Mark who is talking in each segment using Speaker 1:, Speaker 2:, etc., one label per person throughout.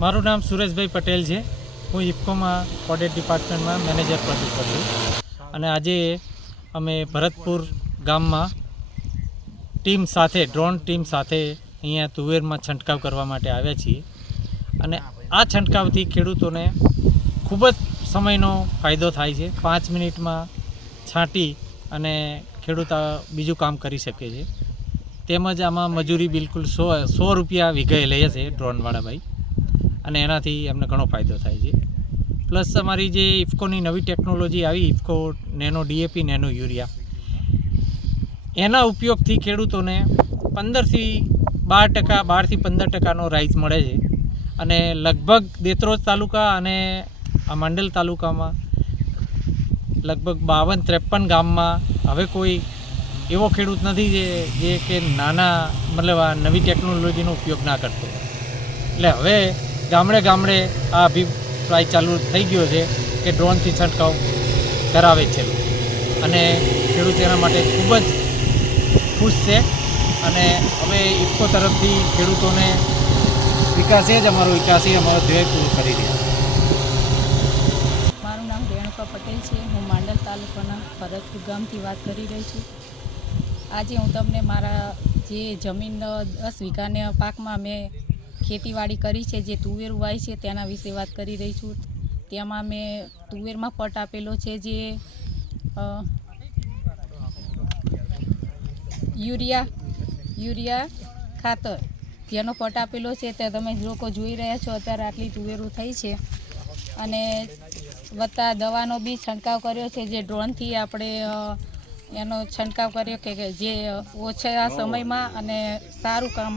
Speaker 1: મારું નામ સુરેશભાઈ પટેલ છે. હું ઇફકોમાં ઓડિટ ડિપાર્ટમેન્ટમાં મેનેજર ઉપર છું. અને આજે અમે ભરતપુર ગામમાં ટીમ સાથે, ડ્રોન ટીમ સાથે અહીંયા તુવેરમાં છંટકાવ કરવા માટે આવ્યા છીએ. અને આ છંટકાવથી ખેડૂતોને ખૂબ જ સમયનો ફાયદો થાય છે. પાંચ મિનિટમાં છાંટી અને ખેડૂત બીજું કામ કરી શકે છે. તેમજ આમાં મજૂરી બિલકુલ સો સો રૂપિયા વીઘે લે છે ડ્રોનવાળા ભાઈ. અને એનાથી અમને ઘણો ફાયદો થાય છે. પ્લસ અમારી જે ઇફકોની નવી ટેકનોલોજી આવી, IFFCO, nano DAP, nano urea, એના ઉપયોગથી ખેડૂતોને પંદરથી બાર ટકા, બારથી પંદર ટકાનો રાઈઝ મળે છે. અને લગભગ દેત્રોજ તાલુકા અને આ માંડલ તાલુકામાં લગભગ બાવન ત્રેપન ગામમાં હવે કોઈ એવો ખેડૂત નથી જે જે કે નાના, મતલબ આ નવી ટેકનોલોજીનો ઉપયોગ ના કરતો. એટલે હવે ગામડે ગામડે આ અભિપ્રાય ચાલુ થઈ ગયો છે કે ડ્રોનથી છંટકાવ કરાવે છે. અને ખેડૂત એના માટે ખૂબ જ ખુશ છે. અને હવે ઇફકો તરફથી ખેડૂતોને વિકાસ જ અમારો વિકાસ એ અમારો ધ્યેય પૂરું કરી રહ્યા
Speaker 2: મારું નામ રેણુકા પટેલ છે. હું માંડલ તાલુકાના ભરતપુર ગામથી વાત કરી રહી છું. આજે હું તમને મારા જે જમીન દસ વીઘાને પાકમાં મેં ખેતીવાડી કરી છે, જે તુવેર ઉવાય છે, તેના વિશે વાત કરી રહી છું. તેમાં મેં તુવેરમાં પટ આપેલો છે, જે યુરિયા યુરિયા ખાતર. જેનો પટ આપેલો છે, તે તમે લોકો જોઈ રહ્યા છો, અત્યારે આટલી તુવેરો થઈ છે. અને વત્તા દવાનો બી છંટકાવ કર્યો છે, જે ડ્રોનથી આપણે એનો છંટકાવ કર્યો કે જે ઓછા સમયમાં અને સારું કામ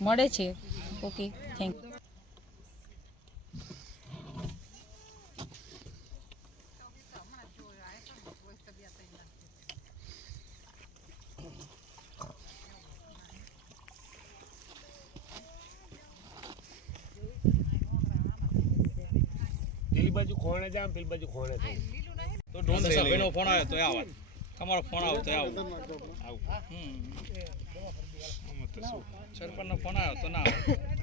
Speaker 2: મળે છે. ઓકે થેન્ક યુ
Speaker 3: પેલી બાજુ ખોણે જામ પેલી બાજુ ખોણે
Speaker 4: તો ડ્રોન સર્વેનો ફોન આવ્યો તો આવો. તમારો ફોન આવ્યો તો આવો. આવું હમ. સરપંચનો ફોન આવ્યો તો ના આવો.